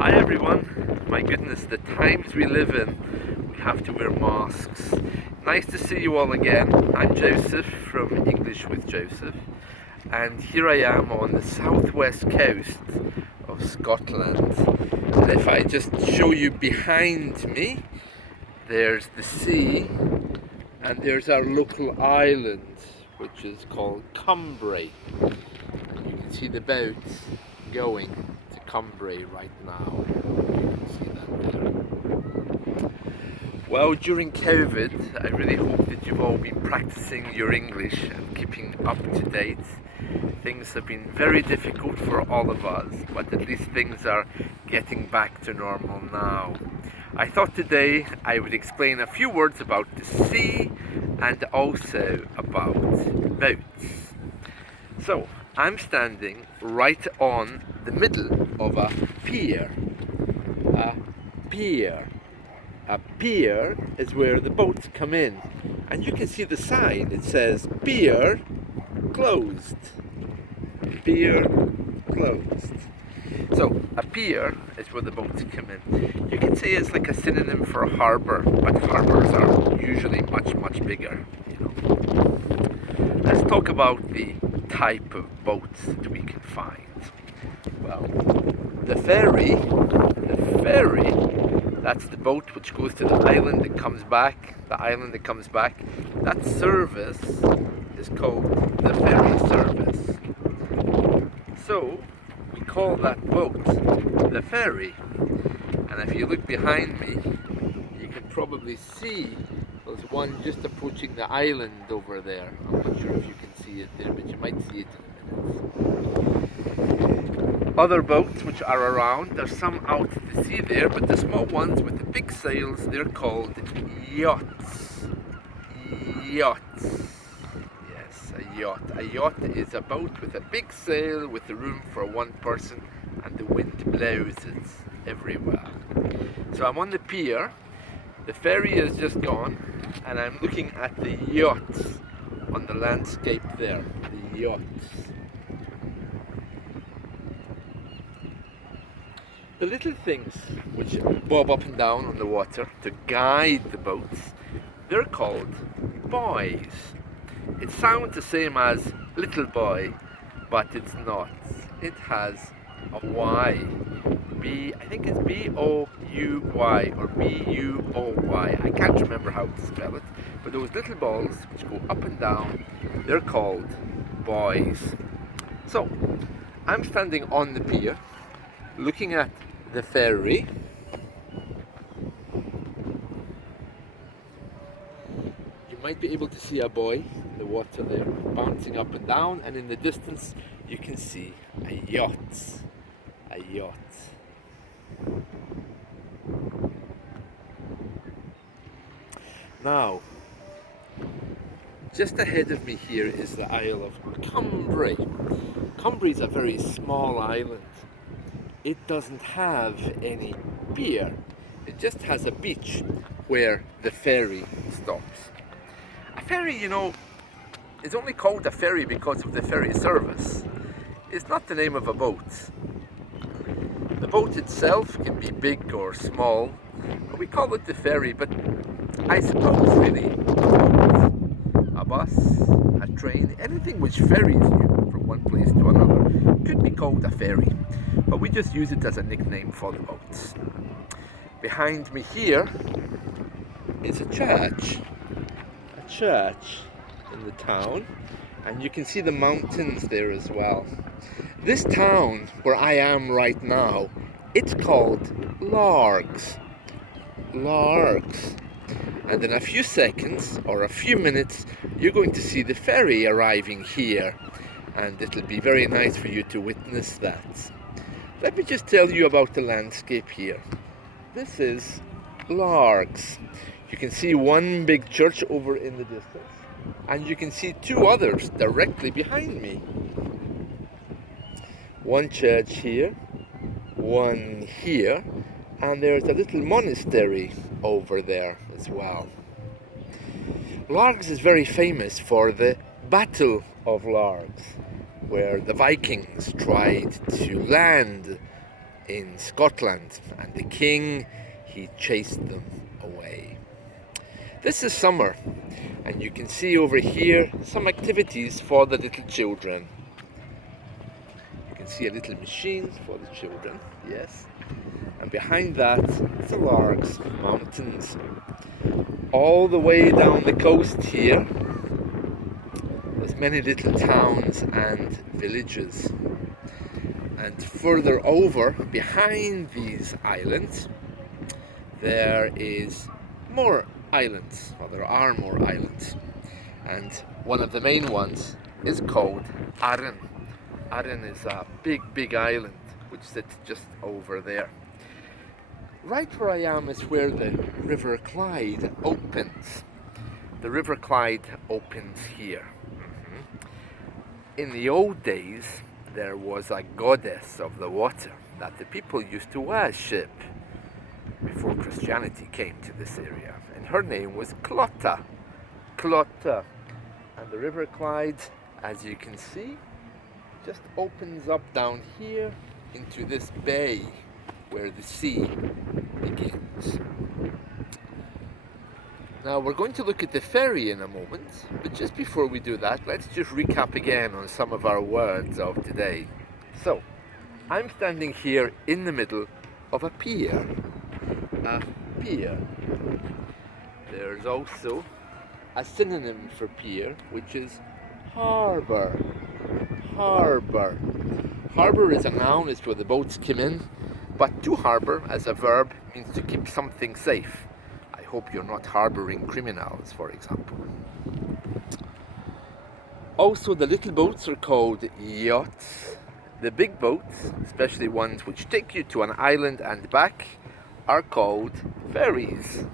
Hi everyone. My goodness, the times we live in, we have to wear masks. Nice to see you all again. I'm Joseph from English with Joseph, and here I am on the southwest coast of Scotland. And if I just show you behind me, there's the sea, and there's our local island, which is called Cumbria. And you can see the boat going to Cumbria right now. You can see that there. Well, during COVID, I really hope that you've all been practicing your English and keeping up to date. Things have been very difficult for all of us, but at least things are getting back to normal now. I thought today I would explain a few words about the sea and also about boats. So, I'm standing right on the middle of a pier. A pier. A pier is where the boats come in. And you can see the sign. It says pier closed. Pier closed. So, a pier is where the boats come in. You can say it's like a synonym for a harbour, but harbours are usually much, much bigger, you know. Let's talk about the type of boats that we can find. Well, the ferry, that's the boat which goes to the island and comes back, that service is called the ferry service. So, we call that boat the ferry. And if you look behind me, you can probably see there's one just approaching the island over there. I'm not sure if you can see it there, but you might see it in a minute. Other boats which are around, there's some out to sea there, but the small ones with the big sails, they're called yachts. Yachts. Yes, a yacht. A yacht is a boat with a big sail with the room for one person, and the wind blows it everywhere. So I'm on the pier, the ferry is just gone, and I'm looking at the yachts on the landscape there, the yachts. The little things which bob up and down on the water to guide the boats, they're called buoys. It sounds the same as little boy, but it's not. It has a Y. I think it's B-O-U-Y or B-U-O-Y. I can't remember how to spell it. But those little balls which go up and down, they're called buoys. So, I'm standing on the pier, looking at the ferry. You might be able to see a buoy in the water there, bouncing up and down, and in the distance you can see a yacht. A yacht. Now, just ahead of me here is the Isle of Cumbria. Cumbria is a very small island. It doesn't have any pier. It just has a beach where the ferry stops. A ferry, you know, is only called a ferry because of the ferry service. It's not the name of a boat. The boat itself can be big or small, but we call it the ferry. But I suppose really a bus, a train, anything which ferries you from one place to another could be called a ferry. But we just use it as a nickname for the boats. Behind me here is a church in the town, and you can see the mountains there as well. This town where I am right now, it's called Largs. Largs. And in a few seconds or a few minutes, you're going to see the ferry arriving here, and it'll be very nice for you to witness that. Let me just tell you about the landscape here. This is Largs. You can see one big church over in the distance, and you can see two others directly behind me. One church here, one here, and there's a little monastery over there as well. Largs is very famous for the Battle of Largs, where the Vikings tried to land in Scotland, and the king, he chased them away. This is summer, and you can see over here some activities for the little children. You can see a little machine for the children, yes. And behind that, the Largs Mountains. All the way down the coast here, there's many little towns and villages. And further over, behind these islands, there is more islands, or there are more islands. And one of the main ones is called Arran. Arran is a big island which sits just over there. Right where I am is where the River Clyde opens. The River Clyde opens here. In the old days, there was a goddess of the water that the people used to worship before Christianity came to this area. And her name was Clotta. Clotta. And the River Clyde, as you can see, just opens up down here into this bay where the sea begins. Now we're going to look at the ferry in a moment, but just before we do that, let's just recap again on some of our words of today. So, I'm standing here in the middle of a pier. A pier. There's also a synonym for pier, which is harbour. Harbour. Harbour is a noun, it's where the boats come in, but to harbour as a verb means to keep something safe. I hope you're not harbouring criminals, for example. Also, the little boats are called yachts. The big boats, especially ones which take you to an island and back, are called ferries.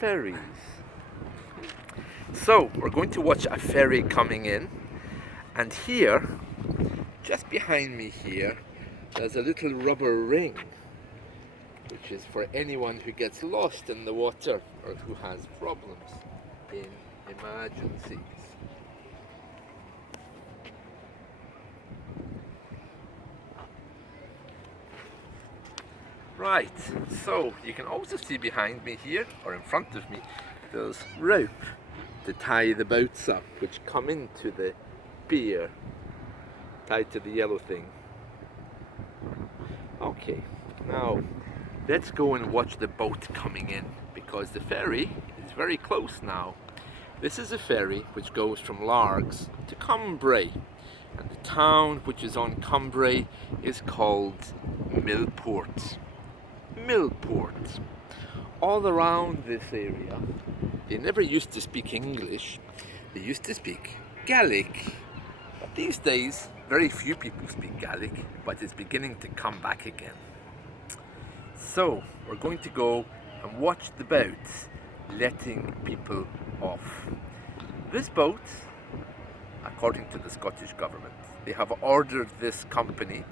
Ferries. So, we're going to watch a ferry coming in, and here, just behind me here, there's a little rubber ring, which is for anyone who gets lost in the water or who has problems in emergencies. Right, so you can also see behind me here, or in front of me, there's rope to tie the boats up, which come into the pier, tied to the yellow thing. Okay, now let's go and watch the boat coming in, because the ferry is very close now. This is a ferry which goes from Largs to Cumbrae, and the town which is on Cumbrae is called Millport. Millport. All around this area, they never used to speak English, they used to speak Gaelic. But these days, very few people speak Gaelic, but it's beginning to come back again. So, we're going to go and watch the boats letting people off. This boat, according to the Scottish government, they have ordered this company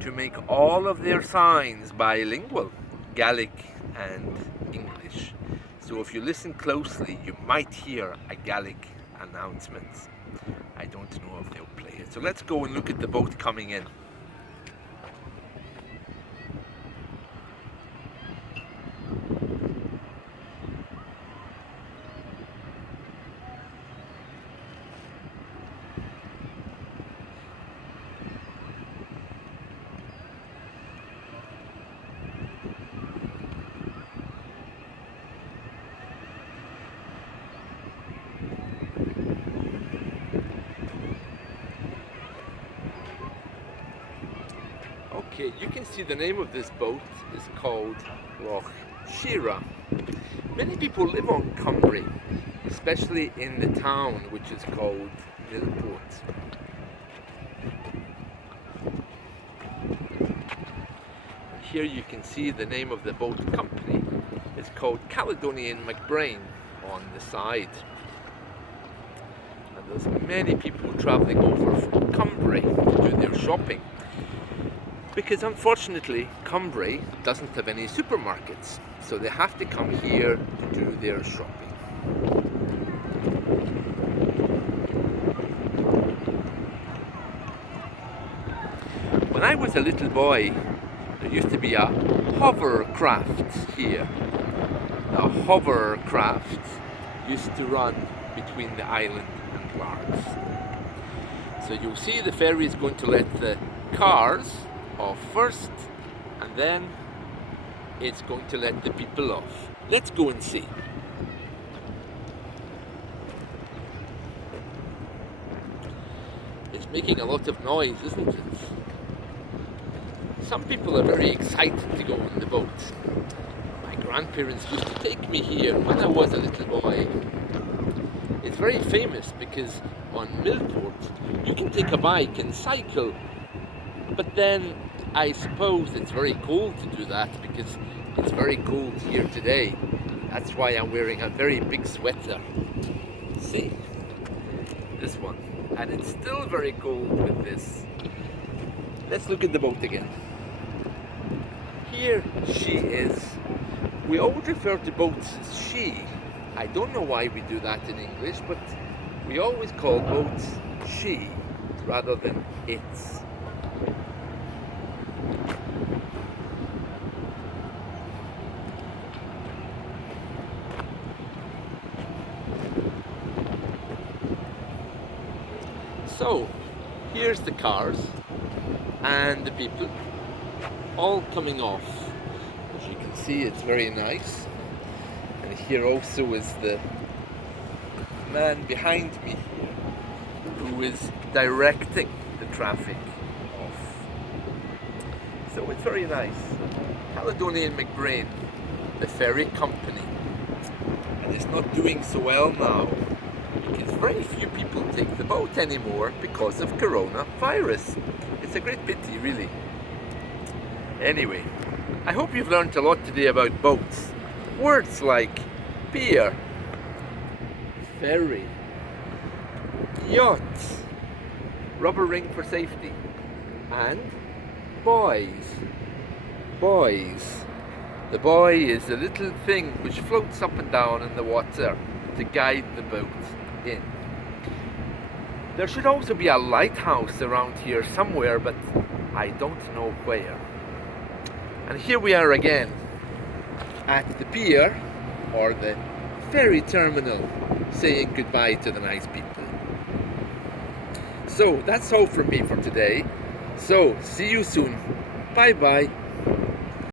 to make all of their signs bilingual, Gaelic and English. So if you listen closely, you might hear a Gaelic announcement. I don't know if they'll play it. So let's go and look at the boat coming in. Okay, you can see the name of this boat is called Loch Shira. Many people live on Cumbrae, especially in the town which is called Millport. Here you can see the name of the boat company. It's called Caledonian McBrain on the side. And there's many people travelling over from Cumbrae to do their shopping. Because unfortunately, Cumbrae doesn't have any supermarkets, so they have to come here to do their shopping. When I was a little boy, There used to be a hovercraft here. The hovercraft used to run between the island and Largs. So you'll see the ferry is going to let the cars off first, and then it's going to let the people off. Let's go and see. It's making a lot of noise, isn't it? Some people are very excited to go on the boat. My grandparents used to take me here when I was a little boy. It's very famous because on Millport you can take a bike and cycle, but then I suppose it's very cold to do that because it's very cold here today. That's why I'm wearing a very big sweater. See? This one. And it's still very cold with this. Let's look at the boat again. Here she is. We always refer to boats as she. I don't know why we do that in English, but we always call boats she rather than its. So, here's the cars and the people all coming off. As you can see, it's very nice. And here also is the man behind me here who is directing the traffic off. So it's very nice. Caledonian McBrain, the ferry company. And it's not doing so well now, because very few people take the boat anymore because of coronavirus. It's a great pity, really. Anyway, I hope you've learned a lot today about boats. Words like pier, ferry, yacht, rubber ring for safety, and buoys. Buoys. The buoy is a little thing which floats up and down in the water to guide the boat in. There should also be a lighthouse around here somewhere, but I don't know where. And here we are again at the pier, or the ferry terminal, saying goodbye to the nice people. So that's all from me for today. So see you soon. Bye bye.